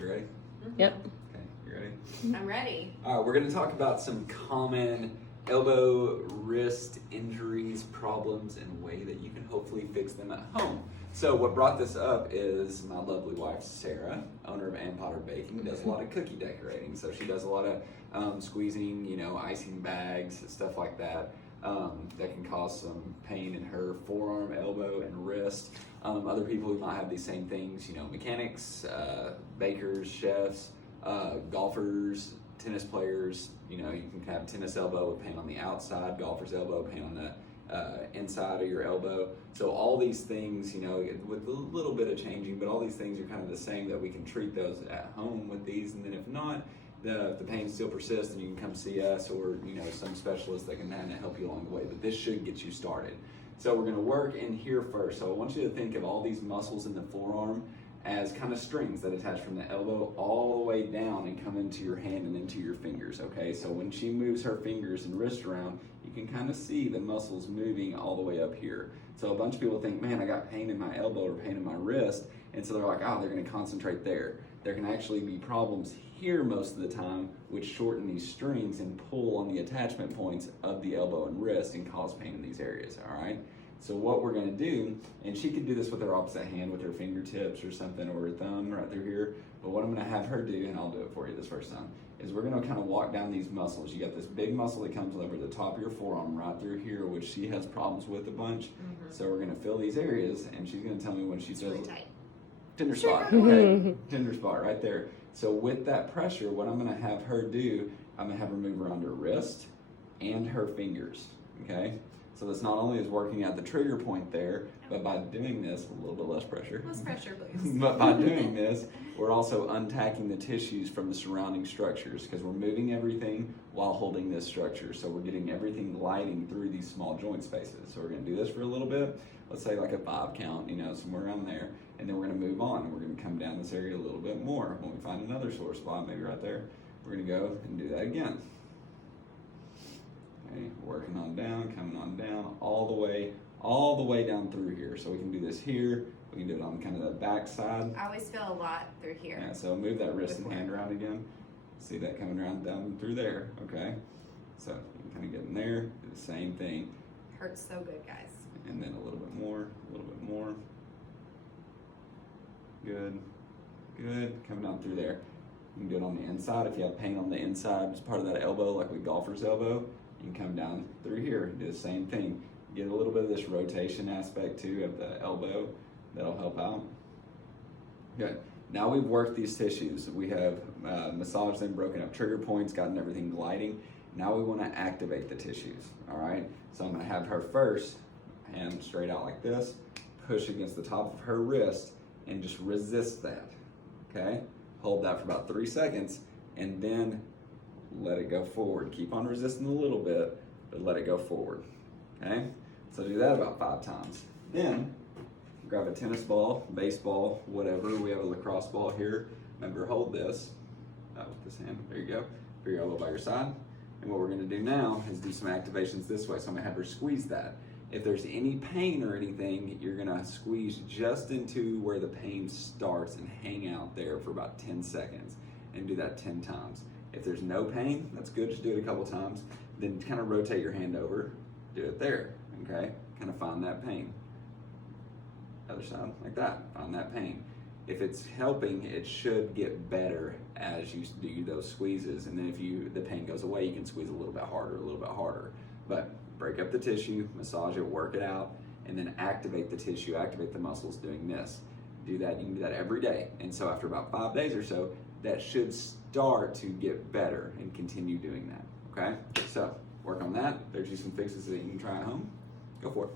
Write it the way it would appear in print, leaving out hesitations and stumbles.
You ready? Yep. Okay, you ready? I'm ready. All right, we're going to talk about some common elbow, wrist injuries, problems, and a way that you can hopefully fix them at home. So what brought this up is my lovely wife, Sarah, owner of Ann Potter Baking, does a lot of cookie decorating. So she does a lot of squeezing, icing bags, stuff like that. That can cause some pain in her forearm, elbow, and wrist. Other people who might have these same things, mechanics, bakers, chefs, golfers, tennis players, you can have tennis elbow with pain on the outside, golfer's elbow, pain on the inside of your elbow. So all these things, with a little bit of changing, but all these things are kind of the same, that we can treat those at home with these. And then if not, if the pain still persists, then you can come see us or some specialist that can kind of help you along the way. But this should get you started. So we're going to work in here first. So I want you to think of all these muscles in the forearm as kind of strings that attach from the elbow all the way down and come into your hand and into your fingers, okay? So when she moves her fingers and wrist around, you can kind of see the muscles moving all the way up here. So a bunch of people think, man, I got pain in my elbow or pain in my wrist, and so they're like, they're gonna concentrate there. There can actually be problems here most of the time, which shorten these strings and pull on the attachment points of the elbow and wrist and cause pain in these areas, all right? So what we're gonna do, and she could do this with her opposite hand with her fingertips or something, or her thumb right through here, but what I'm gonna have her do, and I'll do it for you this first time, is we're gonna kind of walk down these muscles. You got this big muscle that comes over the top of your forearm right through here, which she has problems with a bunch. So we're gonna fill these areas, and she's gonna tell me when she feels Really tight. tender spot, okay? Tender spot right there. So with that pressure, what I'm gonna have her do, I'm gonna have her move around her wrist and her fingers, okay? So this not only is working at the trigger point there, but by doing this, a little bit less pressure. Less pressure, please. But by doing this, we're also untacking the tissues from the surrounding structures, because we're moving everything while holding this structure. So we're getting everything gliding through these small joint spaces. So we're gonna do this for a little bit. Let's say like a 5 count, somewhere around there. And then we're gonna move on, and we're gonna come down this area a little bit more. When we find another sore spot, maybe right there, we're gonna go and do that again. Okay, working on down, coming on down, all the way down through here. So we can do this here, we can do it on kind of the back side. I always feel a lot through here. Yeah, so move that wrist and hand around again. See that coming around down through there, okay? So you can kind of get in there, do the same thing. Hurts so good, guys. And then a little bit more, a little bit more. Good, good, coming down through there. You can do it on the inside. If you have pain on the inside, it's part of that elbow, like with golfer's elbow, you can come down through here and do the same thing. Get a little bit of this rotation aspect too of the elbow. That'll help out. Good. Now we've worked these tissues. We have massaged them, broken up trigger points, gotten everything gliding. Now we want to activate the tissues, all right? So I'm going to have her first, hand straight out like this, push against the top of her wrist, and just resist that, okay? Hold that for about 3 seconds, and then let it go forward. Keep on resisting a little bit, but let it go forward, okay? So do that about 5 times. Then, grab a tennis ball, baseball, whatever. We have a lacrosse ball here. Remember, hold this with this hand. There you go. Put your elbow by your side. And what we're gonna do now is do some activations this way. So I'm gonna have her squeeze that. If there's any pain or anything, you're gonna squeeze just into where the pain starts and hang out there for about 10 seconds and do that 10 times. If there's no pain, that's good, just do it a couple times. Then kind of rotate your hand over, do it there, okay? Kind of find that pain. Other side, like that, find that pain. If it's helping, it should get better as you do those squeezes. And then if the pain goes away, you can squeeze a little bit harder. But break up the tissue, massage it, work it out, and then activate the tissue, activate the muscles doing this. Do that, you can do that every day. And so after about 5 days or so, that should start to get better, and continue doing that, okay? So work on that. There's you some fixes that you can try at home. Go for it.